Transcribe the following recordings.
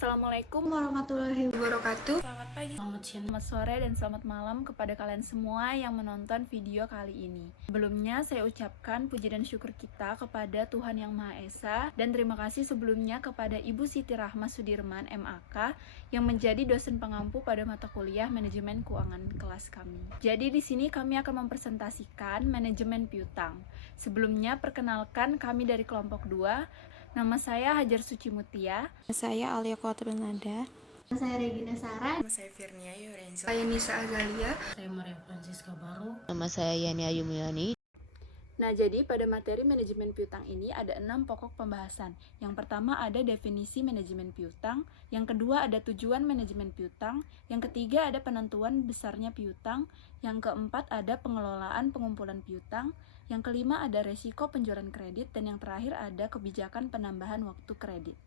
Assalamualaikum warahmatullahi wabarakatuh. Selamat pagi, Selamat siang, selamat sore, dan selamat malam kepada kalian semua yang menonton video kali ini. Sebelumnya saya ucapkan puji dan syukur kita kepada Tuhan Yang Maha Esa, dan terima kasih sebelumnya kepada Ibu Siti Rahma Sudirman MAK yang menjadi dosen pengampu pada mata kuliah manajemen keuangan kelas kami. Jadi di sini kami akan mempresentasikan manajemen piutang. Sebelumnya perkenalkan kami dari kelompok 2. Nama saya Hajar Suci Mutia. Saya Alia Kuaternada. Saya Regina Sara. nama saya Firnia Yorenza. Saya Nisa Azalia. Saya Maria Francisca Baru. Nama saya Yani Ayumuyani. Nah, jadi pada materi manajemen piutang ini ada 6 pokok pembahasan. Yang pertama ada definisi manajemen piutang, yang kedua ada tujuan manajemen piutang, yang ketiga ada penentuan besarnya piutang, yang keempat ada pengelolaan pengumpulan piutang, yang kelima ada resiko penjualan kredit, dan yang terakhir ada kebijakan penambahan waktu kredit.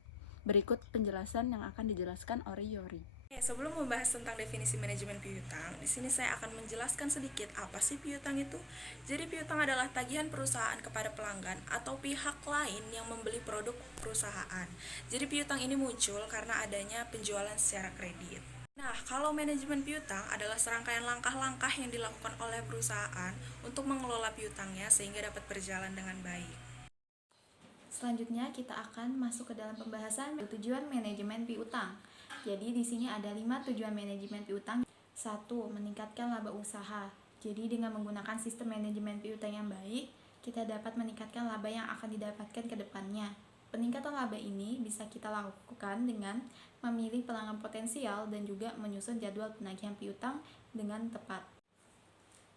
Berikut penjelasan yang akan dijelaskan oleh Yori. Sebelum membahas tentang definisi manajemen piutang, di sini saya akan menjelaskan sedikit apa sih piutang itu. Jadi piutang adalah tagihan perusahaan kepada pelanggan atau pihak lain yang membeli produk perusahaan. Jadi piutang ini muncul karena adanya penjualan secara kredit. Nah, kalau manajemen piutang adalah serangkaian langkah-langkah yang dilakukan oleh perusahaan untuk mengelola piutangnya sehingga dapat berjalan dengan baik. Selanjutnya kita akan masuk ke dalam pembahasan tujuan manajemen piutang. Jadi di sini ada 5 tujuan manajemen piutang. 1. Meningkatkan laba usaha. Jadi dengan menggunakan sistem manajemen piutang yang baik, kita dapat meningkatkan laba yang akan didapatkan ke depannya. Peningkatan laba ini bisa kita lakukan dengan memilih pelanggan potensial dan juga menyusun jadwal penagihan piutang dengan tepat.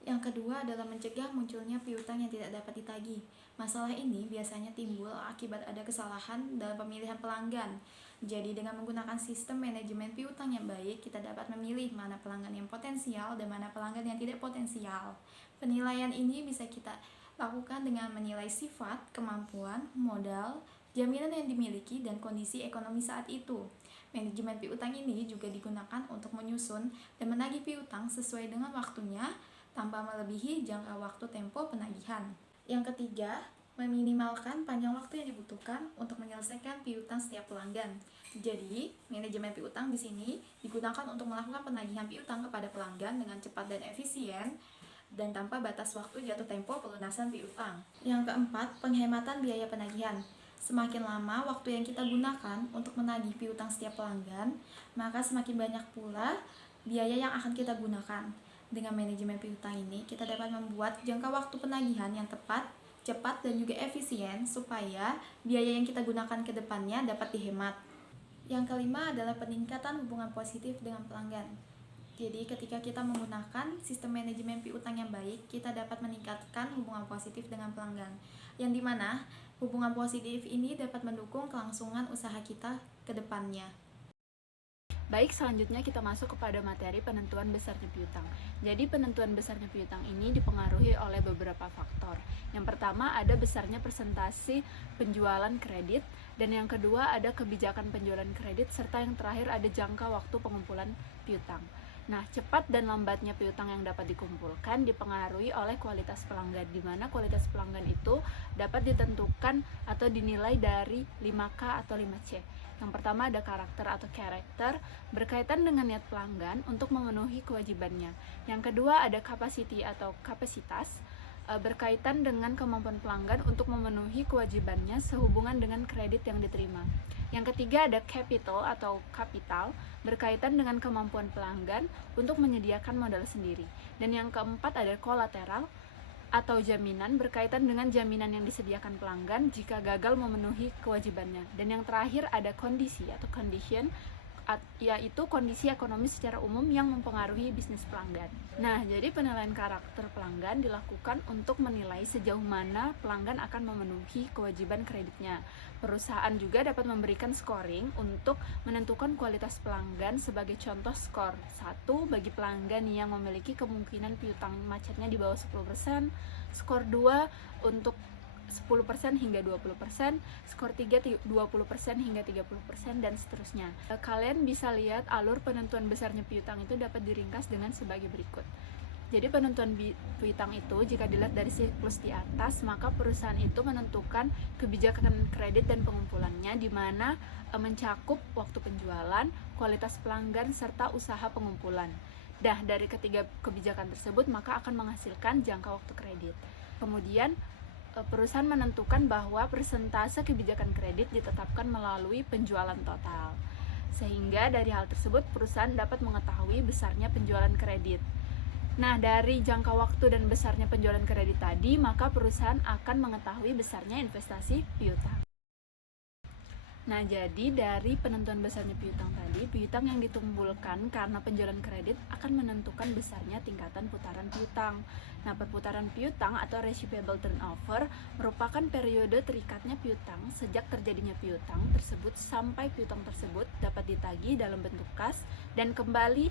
Yang kedua adalah mencegah munculnya piutang yang tidak dapat ditagih. Masalah ini biasanya timbul akibat ada kesalahan dalam pemilihan pelanggan. Jadi dengan menggunakan sistem manajemen piutang yang baik, kita dapat memilih mana pelanggan yang potensial dan mana pelanggan yang tidak potensial. Penilaian ini bisa kita lakukan dengan menilai sifat, kemampuan, modal, jaminan yang dimiliki, dan kondisi ekonomi saat itu. Manajemen piutang ini juga digunakan untuk menyusun dan menagih piutang sesuai dengan waktunya, tanpa melebihi jangka waktu tempo penagihan. Yang ketiga, meminimalkan panjang waktu yang dibutuhkan untuk menyelesaikan piutang setiap pelanggan. Jadi, manajemen piutang di sini digunakan untuk melakukan penagihan piutang kepada pelanggan dengan cepat dan efisien dan tanpa batas waktu jatuh tempo pelunasan piutang. Yang keempat, penghematan biaya penagihan. Semakin lama waktu yang kita gunakan untuk menagih piutang setiap pelanggan, maka semakin banyak pula biaya yang akan kita gunakan. Dengan manajemen piutang ini, kita dapat membuat jangka waktu penagihan yang tepat, cepat, dan juga efisien supaya biaya yang kita gunakan ke depannya dapat dihemat. Yang kelima adalah peningkatan hubungan positif dengan pelanggan. Jadi ketika kita menggunakan sistem manajemen piutang yang baik, kita dapat meningkatkan hubungan positif dengan pelanggan, yang dimana hubungan positif ini dapat mendukung kelangsungan usaha kita ke depannya. Baik, selanjutnya kita masuk kepada materi penentuan besarnya piutang. Jadi penentuan besarnya piutang ini dipengaruhi oleh beberapa faktor. Yang pertama ada besarnya persentase penjualan kredit, dan yang kedua ada kebijakan penjualan kredit, serta yang terakhir ada jangka waktu pengumpulan piutang. Nah, cepat dan lambatnya piutang yang dapat dikumpulkan dipengaruhi oleh kualitas pelanggan, di mana kualitas pelanggan itu dapat ditentukan atau dinilai dari 5K atau 5C. Yang pertama ada karakter atau character, berkaitan dengan niat pelanggan untuk memenuhi kewajibannya. Yang kedua ada capacity atau kapasitas, berkaitan dengan kemampuan pelanggan untuk memenuhi kewajibannya sehubungan dengan kredit yang diterima. Yang ketiga ada capital atau kapital, berkaitan dengan kemampuan pelanggan untuk menyediakan modal sendiri. Dan yang keempat ada kolateral atau jaminan, berkaitan dengan jaminan yang disediakan pelanggan jika gagal memenuhi kewajibannya. Dan yang terakhir ada kondisi atau condition, yaitu kondisi ekonomi secara umum yang mempengaruhi bisnis pelanggan. Nah, jadi penilaian karakter pelanggan dilakukan untuk menilai sejauh mana pelanggan akan memenuhi kewajiban kreditnya. Perusahaan juga dapat memberikan scoring untuk menentukan kualitas pelanggan, sebagai contoh skor 1 bagi pelanggan yang memiliki kemungkinan piutang macetnya di bawah 10%, skor 2 untuk 10% hingga 20%, skor 3 20% hingga 30%, dan seterusnya. Kalian bisa lihat alur penentuan besarnya piutang itu dapat diringkas dengan sebagai berikut. Jadi penentuan piutang itu jika dilihat dari siklus di atas, maka perusahaan itu menentukan kebijakan kredit dan pengumpulannya di mana mencakup waktu penjualan, kualitas pelanggan, serta usaha pengumpulan. Dari ketiga kebijakan tersebut maka akan menghasilkan jangka waktu kredit. Kemudian perusahaan menentukan bahwa persentase kebijakan kredit ditetapkan melalui penjualan total. Sehingga dari hal tersebut perusahaan dapat mengetahui besarnya penjualan kredit. Nah, dari jangka waktu dan besarnya penjualan kredit tadi, maka perusahaan akan mengetahui besarnya investasi piutang. Nah, jadi dari penentuan besarnya piutang tadi, piutang yang ditimbulkan karena penjualan kredit akan menentukan besarnya tingkatan putaran piutang. Nah, perputaran piutang atau receivable turnover merupakan periode terikatnya piutang sejak terjadinya piutang tersebut sampai piutang tersebut dapat ditagih dalam bentuk kas dan kembali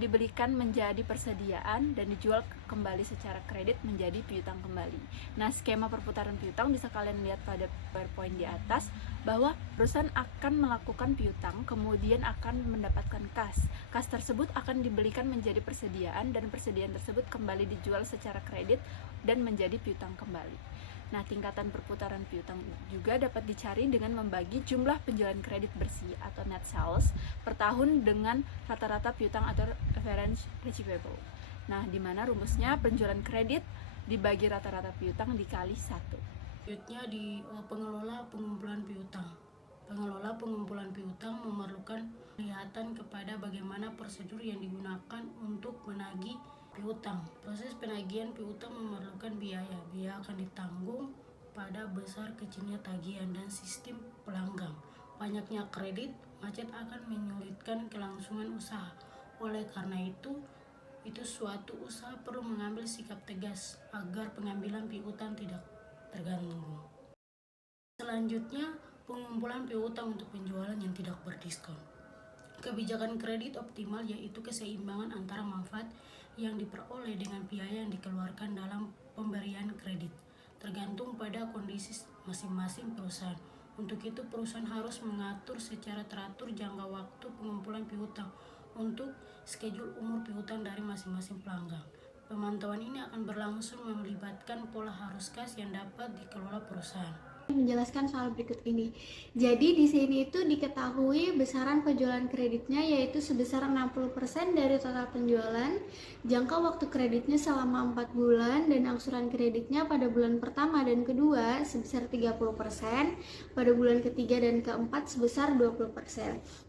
dibelikan menjadi persediaan dan dijual kembali secara kredit menjadi piutang kembali. Nah, skema perputaran piutang bisa kalian lihat pada PowerPoint di atas bahwa perusahaan akan melakukan piutang, kemudian akan mendapatkan kas. Kas tersebut akan dibelikan menjadi persediaan dan persediaan tersebut kembali dijual secara kredit dan menjadi piutang kembali. Nah, tingkatan perputaran piutang juga dapat dicari dengan membagi jumlah penjualan kredit bersih atau net sales per tahun dengan rata-rata piutang atau average receivable. Nah, di mana rumusnya penjualan kredit dibagi rata-rata piutang dikali 1. Selanjutnya di pengelola pengumpulan piutang. Pengelola pengumpulan piutang memerlukan kelihatan kepada bagaimana prosedur yang digunakan untuk menagih piutang. Proses penagihan piutang memerlukan biaya. Biaya akan ditanggung pada besar kecilnya tagihan dan sistem pelanggang. Banyaknya kredit, macet akan menyulitkan kelangsungan usaha. Oleh karena itu suatu usaha perlu mengambil sikap tegas agar pengambilan piutang tidak terganggu. Selanjutnya, pengumpulan piutang untuk penjualan yang tidak berdiskon. Kebijakan kredit optimal yaitu keseimbangan antara manfaat yang diperoleh dengan biaya yang dikeluarkan dalam pemberian kredit, tergantung pada kondisi masing-masing perusahaan. Untuk itu, perusahaan harus mengatur secara teratur jangka waktu pengumpulan piutang untuk schedule umur piutang dari masing-masing pelanggan. Pemantauan ini akan berlangsung melibatkan pola arus kas yang dapat dikelola perusahaan. Menjelaskan soal berikut ini. Jadi di sini itu diketahui besaran penjualan kreditnya yaitu sebesar 60% dari total penjualan, jangka waktu kreditnya selama 4 bulan dan angsuran kreditnya pada bulan pertama dan kedua sebesar 30%, pada bulan ketiga dan keempat sebesar 20%.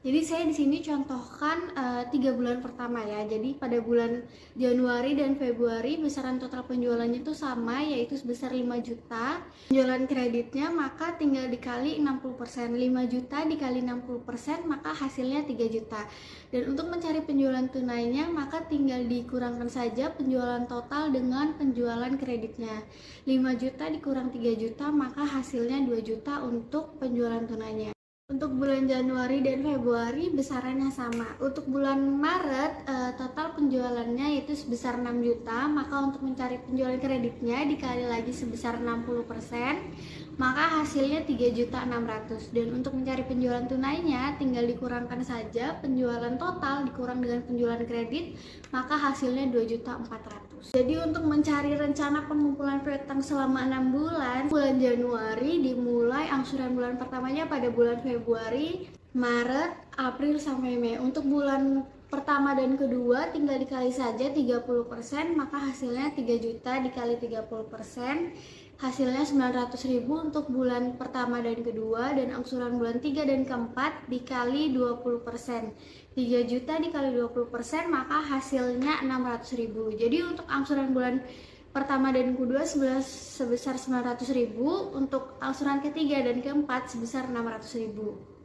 Jadi saya di sini contohkan 3 bulan pertama ya. Jadi pada bulan Januari dan Februari besaran total penjualannya itu sama yaitu sebesar 5 juta. Penjualan kreditnya maka tinggal dikali 60%, 5 juta dikali 60% maka hasilnya 3 juta. Dan untuk mencari penjualan tunainya maka tinggal dikurangkan saja penjualan total dengan penjualan kreditnya. 5 juta dikurang 3 juta maka hasilnya 2 juta untuk penjualan tunainya. Untuk bulan Januari dan Februari besarannya sama. Untuk bulan Maret total penjualannya itu sebesar 6 juta, maka untuk mencari penjualan kreditnya dikali lagi sebesar 60%, maka hasilnya 3.600.000. Dan untuk mencari penjualan tunainya tinggal dikurangkan saja penjualan total dikurang dengan penjualan kredit, maka hasilnya 2.400.000. Jadi untuk mencari rencana pengumpulan piutang selama 6 bulan, bulan Januari dimulai angsuran bulan pertamanya pada bulan Februari, Maret, April sampai Mei. Untuk bulan pertama dan kedua tinggal dikali saja 30%, maka hasilnya 3 juta dikali 30%, hasilnya 900.000 untuk bulan pertama dan kedua, dan angsuran bulan 3 dan keempat dikali 20%. 3 juta dikali 20% maka hasilnya 600.000. Jadi untuk angsuran bulan pertama dan kedua sebesar 900.000, untuk angsuran ketiga dan keempat sebesar 600.000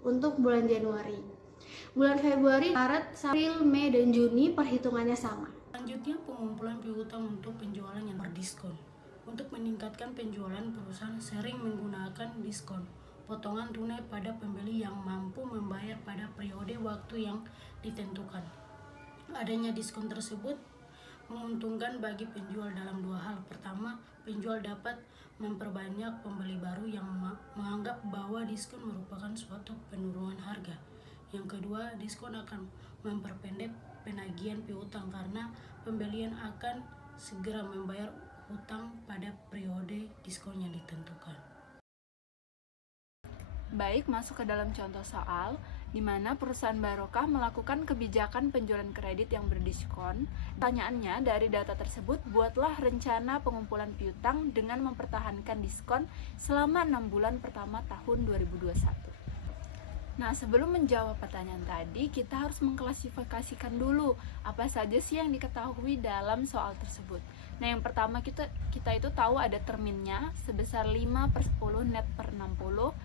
untuk bulan Januari. Bulan Februari, Maret, April, Mei, dan Juni perhitungannya sama. Selanjutnya, pengumpulan piutang untuk penjualan yang berdiskon. Untuk meningkatkan penjualan, perusahaan sering menggunakan diskon potongan tunai pada pembeli yang mampu membayar pada periode waktu yang ditentukan. Adanya diskon tersebut menguntungkan bagi penjual dalam 2 hal. Pertama, penjual dapat memperbanyak pembeli baru yang menganggap bahwa diskon merupakan suatu penurunan harga. Yang kedua, diskon akan memperpendek penagihan piutang karena pembelian akan segera membayar hutang pada periode diskon yang ditentukan. Baik, masuk ke dalam contoh soal di mana perusahaan Barokah melakukan kebijakan penjualan kredit yang berdiskon. Pertanyaannya, dari data tersebut, buatlah rencana pengumpulan piutang dengan mempertahankan diskon selama 6 bulan pertama tahun 2021. Nah, sebelum menjawab pertanyaan tadi, kita harus mengklasifikasikan dulu apa saja sih yang diketahui dalam soal tersebut. Nah, yang pertama kita itu tahu ada terminnya sebesar 5/10 net per 60,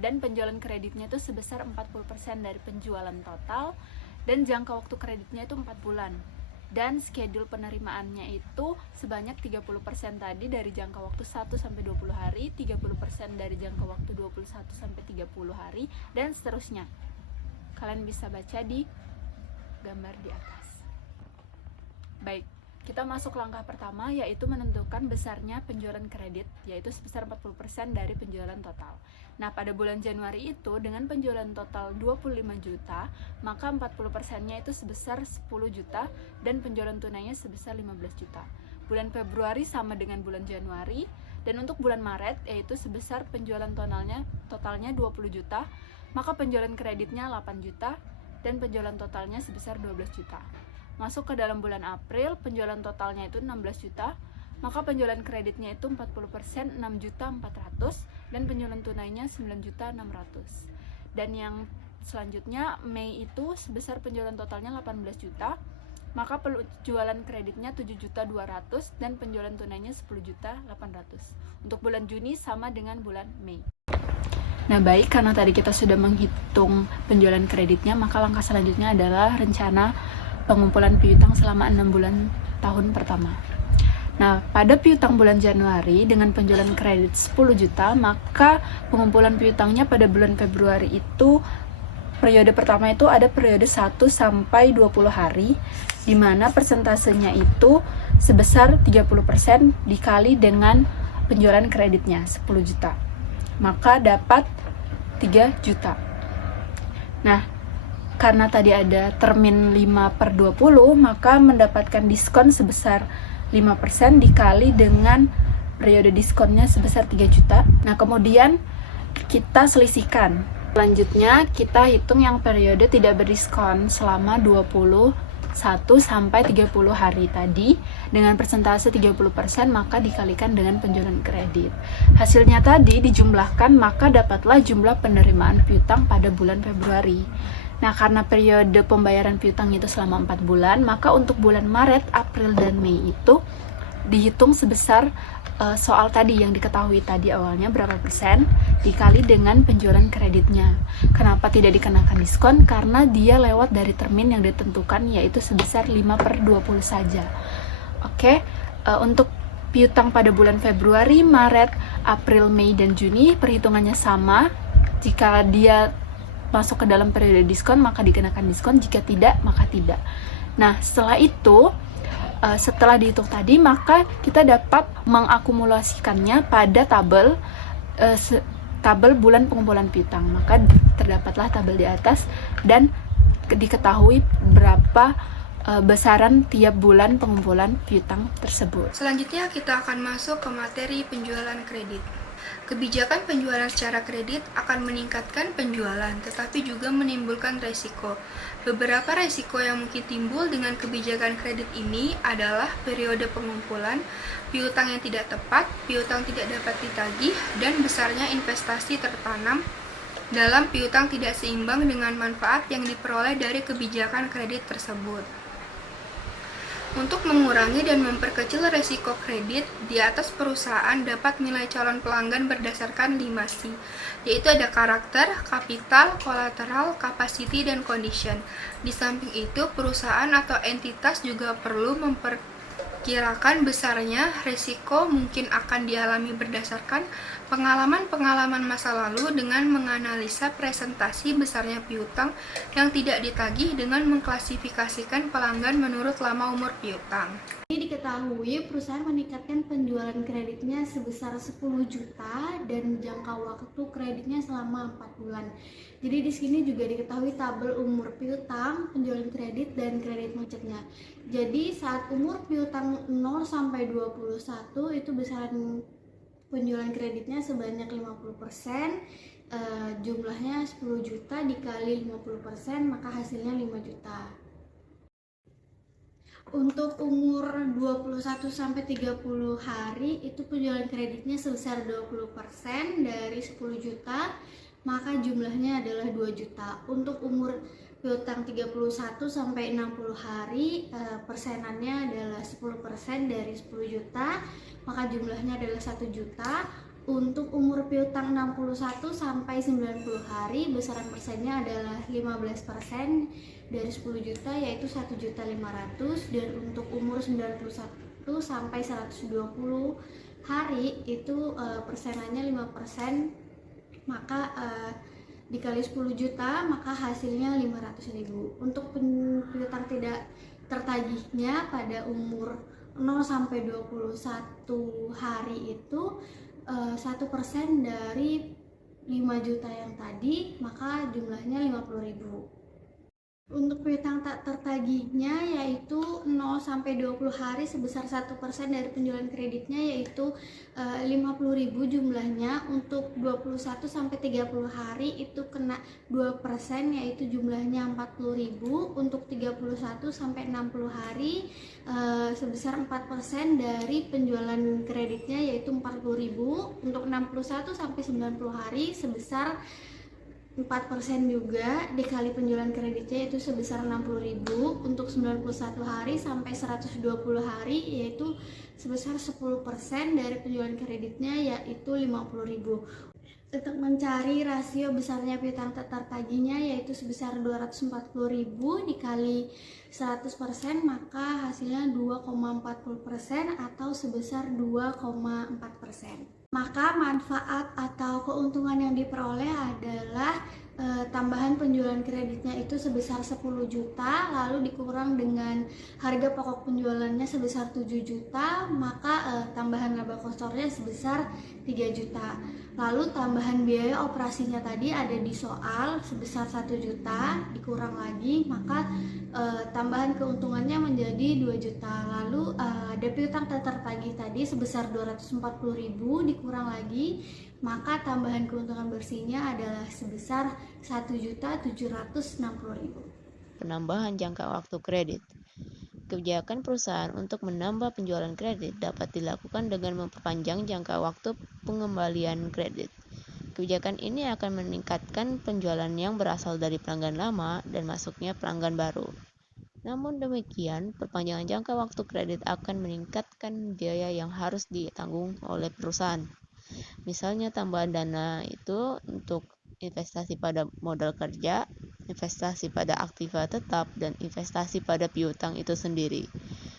dan penjualan kreditnya itu sebesar 40% dari penjualan total, dan jangka waktu kreditnya itu 4 bulan. Dan schedule penerimaannya itu sebanyak 30% tadi dari jangka waktu 1-20 hari, 30% dari jangka waktu 21-30 hari, dan seterusnya. Kalian bisa baca di gambar di atas. Baik, kita masuk langkah pertama, yaitu menentukan besarnya penjualan kredit, yaitu sebesar 40% dari penjualan total. Nah, pada bulan Januari itu dengan penjualan total 25 juta, maka 40%-nya itu sebesar 10 juta dan penjualan tunainya sebesar 15 juta. Bulan Februari sama dengan bulan Januari, dan untuk bulan Maret yaitu sebesar penjualan totalnya 20 juta, maka penjualan kreditnya 8 juta dan penjualan totalnya sebesar 12 juta. Masuk ke dalam bulan April, penjualan totalnya itu 16 juta, maka penjualan kreditnya itu 40%, 6.400.000, dan penjualan tunainya 9.600.000. Dan yang selanjutnya, Mei itu sebesar penjualan totalnya 18 juta, maka penjualan kreditnya 7.200.000 dan penjualan tunainya 10.800.000. Untuk bulan Juni sama dengan bulan Mei. Nah, baik, karena tadi kita sudah menghitung penjualan kreditnya, maka langkah selanjutnya adalah rencana pengumpulan piutang selama 6 bulan tahun pertama. Nah, pada piutang bulan Januari dengan penjualan kredit 10 juta, maka pengumpulan piutangnya pada bulan Februari itu periode pertama itu ada periode 1-20 hari, di mana persentasenya itu sebesar 30% dikali dengan penjualan kreditnya 10 juta. Maka dapat 3 juta. Nah, karena tadi ada termin 5/20, maka mendapatkan diskon sebesar 5% dikali dengan periode diskonnya sebesar 3 juta. Nah, kemudian kita selisihkan. Selanjutnya kita hitung yang periode tidak berdiskon selama 21-30 hari tadi dengan persentase 30%, maka dikalikan dengan penjualan kredit. Hasilnya tadi dijumlahkan, maka dapatlah jumlah penerimaan piutang pada bulan Februari. Nah, karena periode pembayaran piutang itu selama 4 bulan, maka untuk bulan Maret, April, dan Mei itu dihitung sebesar soal tadi yang diketahui tadi awalnya berapa persen dikali dengan penjualan kreditnya. Kenapa tidak dikenakan diskon? Karena dia lewat dari termin yang ditentukan, yaitu sebesar 5/20 saja. Oke, untuk piutang pada bulan Februari, Maret, April, Mei, dan Juni perhitungannya sama. Jika dia masuk ke dalam periode diskon, maka dikenakan diskon, jika tidak, maka tidak. Nah, setelah itu, setelah dihitung tadi, maka kita dapat mengakumulasikannya pada tabel bulan pengumpulan piutang. Maka terdapatlah tabel di atas dan diketahui berapa besaran tiap bulan pengumpulan piutang tersebut. Selanjutnya kita akan masuk ke materi penjualan kredit. Kebijakan penjualan secara kredit akan meningkatkan penjualan, tetapi juga menimbulkan resiko. Beberapa resiko yang mungkin timbul dengan kebijakan kredit ini adalah periode pengumpulan, piutang yang tidak tepat, piutang tidak dapat ditagih, dan besarnya investasi tertanam dalam piutang tidak seimbang dengan manfaat yang diperoleh dari kebijakan kredit tersebut. Untuk mengurangi dan memperkecil resiko kredit, di atas perusahaan dapat menilai calon pelanggan berdasarkan 5C, yaitu ada karakter, kapital, kolateral, capacity, dan condition. Di samping itu, perusahaan atau entitas juga perlu memperkirakan besarnya resiko mungkin akan dialami berdasarkan pengalaman-pengalaman masa lalu dengan menganalisa presentasi besarnya piutang yang tidak ditagih dengan mengklasifikasikan pelanggan menurut lama umur piutang. Ini diketahui perusahaan meningkatkan penjualan kreditnya sebesar 10 juta dan jangka waktu kreditnya selama 4 bulan. Jadi di sini juga diketahui tabel umur piutang, penjualan kredit, dan kredit macetnya. Jadi saat umur piutang piutang 0 sampai 21 itu besaran penjualan kreditnya sebanyak 50%, jumlahnya 10 juta dikali 50%, maka hasilnya 5 juta. Untuk umur 21 sampai 30 hari itu penjualan kreditnya sebesar 20% dari 10 juta, maka jumlahnya adalah 2 juta. Untuk umur piutang 31 sampai 60 hari, persenannya adalah 10% dari 10 juta, maka jumlahnya adalah 1 juta. Untuk umur piutang 61 sampai 90 hari, besaran persennya adalah 15% dari 10 juta, yaitu 1.500.000. Dan untuk umur 91 sampai 120 hari itu persenannya 5%, maka dikali 10 juta maka hasilnya 500.000. Untuk piutang tidak tertagihnya pada umur 0 sampai 21 hari itu 1% dari 5 juta yang tadi, maka jumlahnya 50.000. Untuk piutang tak tertagihnya yaitu 0 sampai 20 hari sebesar 1% dari penjualan kreditnya, yaitu 50.000 jumlahnya. Untuk 21 sampai 30 hari itu kena 2%, yaitu jumlahnya 40.000. Untuk 31 sampai 60 hari sebesar 4% dari penjualan kreditnya, yaitu 40.000. Untuk 61 sampai 90 hari sebesar 4% juga dikali penjualan kreditnya, itu sebesar 60.000. Untuk 91 hari sampai 120 hari yaitu sebesar 10% dari penjualan kreditnya, yaitu 50.000. Untuk mencari rasio besarnya piutang tak tertagihnya yaitu sebesar 240.000 dikali 100%, maka hasilnya 2,40% atau sebesar 2,4%. Maka manfaat atau keuntungan yang diperoleh adalah tambahan penjualan kreditnya itu sebesar 10 juta, lalu dikurang dengan harga pokok penjualannya sebesar 7 juta, maka tambahan laba kotornya sebesar 3 juta. Lalu tambahan biaya operasinya tadi ada di soal sebesar 1 juta, dikurang lagi, maka tambahan keuntungannya menjadi 2 juta. Lalu ada piutang tak tertagih tadi sebesar 240.000, dikurang lagi, maka tambahan keuntungan bersihnya adalah sebesar 1.760.000. Penambahan jangka waktu kredit. Kebijakan perusahaan untuk menambah penjualan kredit dapat dilakukan dengan memperpanjang jangka waktu pengembalian kredit. Kebijakan ini akan meningkatkan penjualan yang berasal dari pelanggan lama dan masuknya pelanggan baru. Namun demikian, perpanjangan jangka waktu kredit akan meningkatkan biaya yang harus ditanggung oleh perusahaan. Misalnya tambahan dana itu untuk investasi pada modal kerja, investasi pada aktiva tetap, dan investasi pada piutang itu sendiri.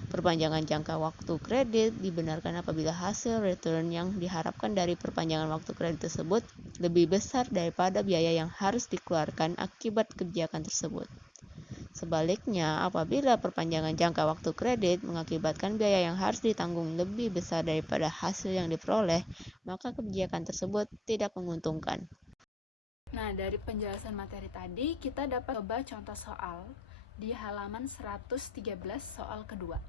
Perpanjangan jangka waktu kredit dibenarkan apabila hasil return yang diharapkan dari perpanjangan waktu kredit tersebut lebih besar daripada biaya yang harus dikeluarkan akibat kebijakan tersebut. Sebaliknya, apabila perpanjangan jangka waktu kredit mengakibatkan biaya yang harus ditanggung lebih besar daripada hasil yang diperoleh, maka kebijakan tersebut tidak menguntungkan. Nah, dari penjelasan materi tadi, kita dapat coba contoh soal di halaman 113 soal kedua.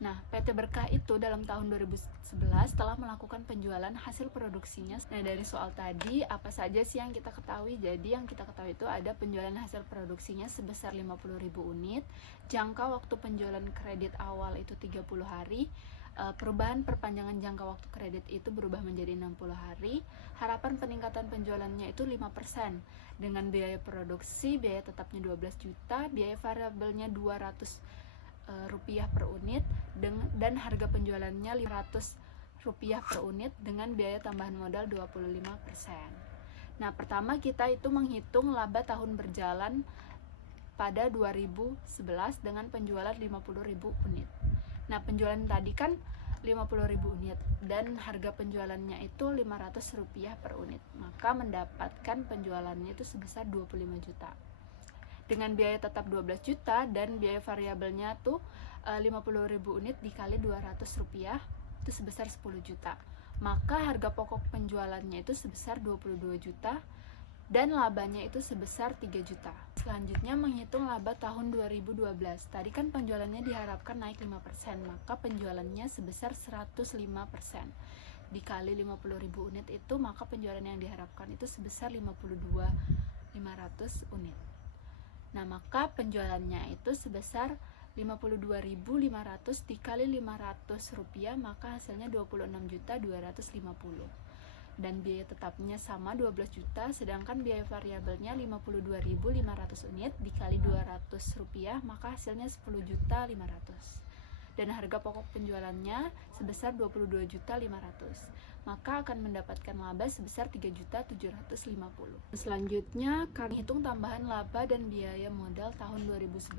Nah, PT Berkah itu dalam tahun 2011 telah melakukan penjualan hasil produksinya. Nah, dari soal tadi, apa saja sih yang kita ketahui? Jadi, yang kita ketahui itu ada penjualan hasil produksinya sebesar 50.000 unit, jangka waktu penjualan kredit awal itu 30 hari, perubahan perpanjangan jangka waktu kredit itu berubah menjadi 60 hari, harapan peningkatan penjualannya itu 5%, dengan biaya produksi, biaya tetapnya 12 juta, biaya variabelnya 200 rupiah per unit, dan harga penjualannya 500 rupiah per unit dengan biaya tambahan modal 25%. Nah, pertama kita itu menghitung laba tahun berjalan pada 2011 dengan penjualan 50.000 unit. Nah, penjualan tadi kan 50.000 unit dan harga penjualannya itu 500 rupiah per unit, maka mendapatkan penjualannya itu sebesar 25 juta. Dengan biaya tetap 12 juta dan biaya variabelnya tuh 50.000 unit dikali 200 rupiah itu sebesar 10 juta. Maka harga pokok penjualannya itu sebesar 22 juta dan labanya itu sebesar 3 juta. Selanjutnya menghitung laba tahun 2012. Tadi kan penjualannya diharapkan naik 5%, maka penjualannya sebesar 105%. Dikali 50.000 unit itu, maka penjualan yang diharapkan itu sebesar 52.500 unit. Nah, maka penjualannya itu sebesar 52.500 dikali 500 rupiah, maka hasilnya 26.250. Dan biaya tetapnya sama 12 juta, sedangkan biaya variabelnya 52.500 unit dikali 200 rupiah, maka hasilnya 10.500. Dan harga pokok penjualannya sebesar 22.500, maka akan mendapatkan laba sebesar 3.750. Selanjutnya kami hitung tambahan laba dan biaya modal tahun 2011.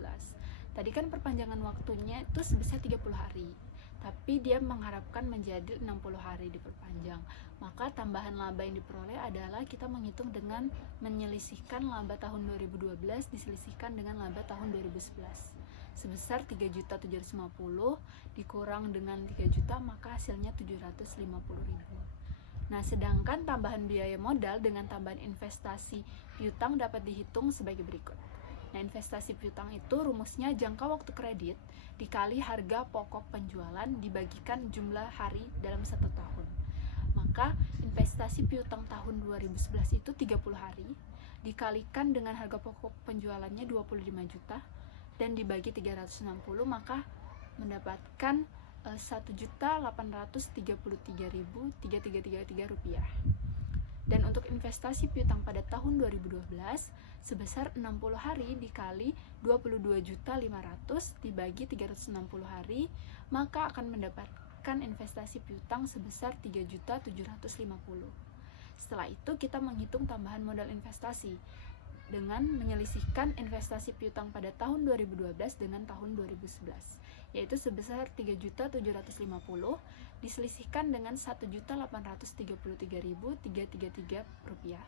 Tadi kan perpanjangan waktunya itu sebesar 30 hari, tapi dia mengharapkan menjadi 60 hari diperpanjang. Maka tambahan laba yang diperoleh adalah kita menghitung dengan menyelisihkan laba tahun 2012 diselisihkan dengan laba tahun 2011. Sebesar 3.750 dikurang dengan 3 juta, maka hasilnya 750.000. Nah, sedangkan tambahan biaya modal dengan tambahan investasi piutang dapat dihitung sebagai berikut. Nah, investasi piutang itu rumusnya jangka waktu kredit dikali harga pokok penjualan dibagikan jumlah hari dalam 1 tahun. Maka investasi piutang tahun 2011 itu 30 hari dikalikan dengan harga pokok penjualannya 25 juta dan dibagi 360, maka mendapatkan 1.833.333 rupiah. Dan untuk investasi piutang pada tahun 2012 sebesar 60 hari dikali 22.500 dibagi 360 hari, maka akan mendapatkan investasi piutang sebesar 3.750. Setelah itu kita menghitung tambahan modal investasi dengan menyelisihkan investasi piutang pada tahun 2012 dengan tahun 2011, yaitu sebesar 3.750 diselisihkan dengan 1.833.333 rupiah,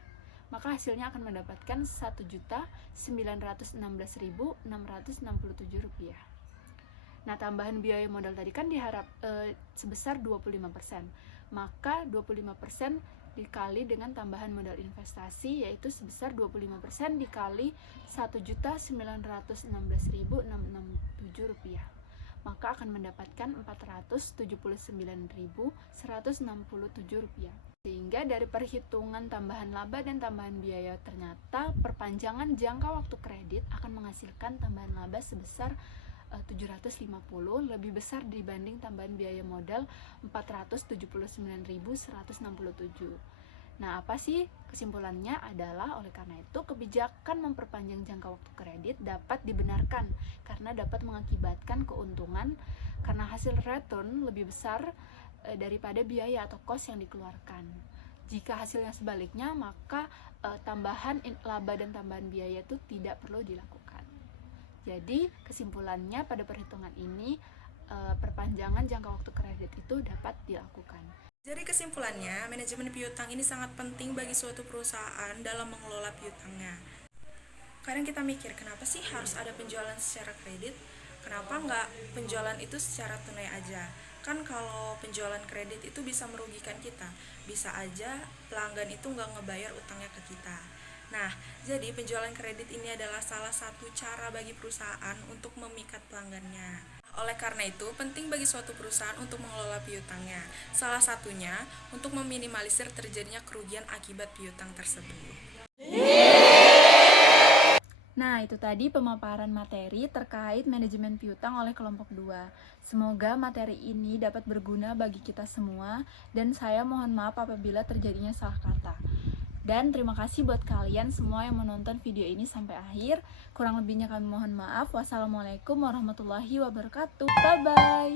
maka hasilnya akan mendapatkan 1.916.667 rupiah. Nah, tambahan biaya modal tadi kan diharap sebesar 25%, maka 25% dikali dengan tambahan modal investasi, yaitu sebesar 25% dikali 1.916.667 rupiah, maka akan mendapatkan 479.167 rupiah. Sehingga dari perhitungan tambahan laba dan tambahan biaya, ternyata perpanjangan jangka waktu kredit akan menghasilkan tambahan laba sebesar 750, lebih besar dibanding tambahan biaya modal 479.167. Nah, apa sih kesimpulannya? Adalah oleh karena itu kebijakan memperpanjang jangka waktu kredit dapat dibenarkan karena dapat mengakibatkan keuntungan karena hasil return lebih besar daripada biaya atau cost yang dikeluarkan. Jika hasilnya sebaliknya, maka tambahan laba dan tambahan biaya itu tidak perlu dilakukan. Jadi kesimpulannya pada perhitungan ini perpanjangan jangka waktu kredit itu dapat dilakukan. Jadi kesimpulannya, manajemen piutang ini sangat penting bagi suatu perusahaan dalam mengelola piutangnya. Kadang kita mikir, kenapa sih harus ada penjualan secara kredit? Kenapa nggak penjualan itu secara tunai aja? Kan kalau penjualan kredit itu bisa merugikan kita. Bisa aja pelanggan itu nggak ngebayar utangnya ke kita. Nah, jadi penjualan kredit ini adalah salah satu cara bagi perusahaan untuk memikat pelanggannya. Oleh karena itu, penting bagi suatu perusahaan untuk mengelola piutangnya. Salah satunya, untuk meminimalisir terjadinya kerugian akibat piutang tersebut. Nah, itu tadi pemaparan materi terkait manajemen piutang oleh kelompok 2. Semoga materi ini dapat berguna bagi kita semua, dan saya mohon maaf apabila terjadinya salah kata. Dan terima kasih buat kalian semua yang menonton video ini sampai akhir. Kurang lebihnya kami mohon maaf. Wassalamualaikum warahmatullahi wabarakatuh. Bye-bye.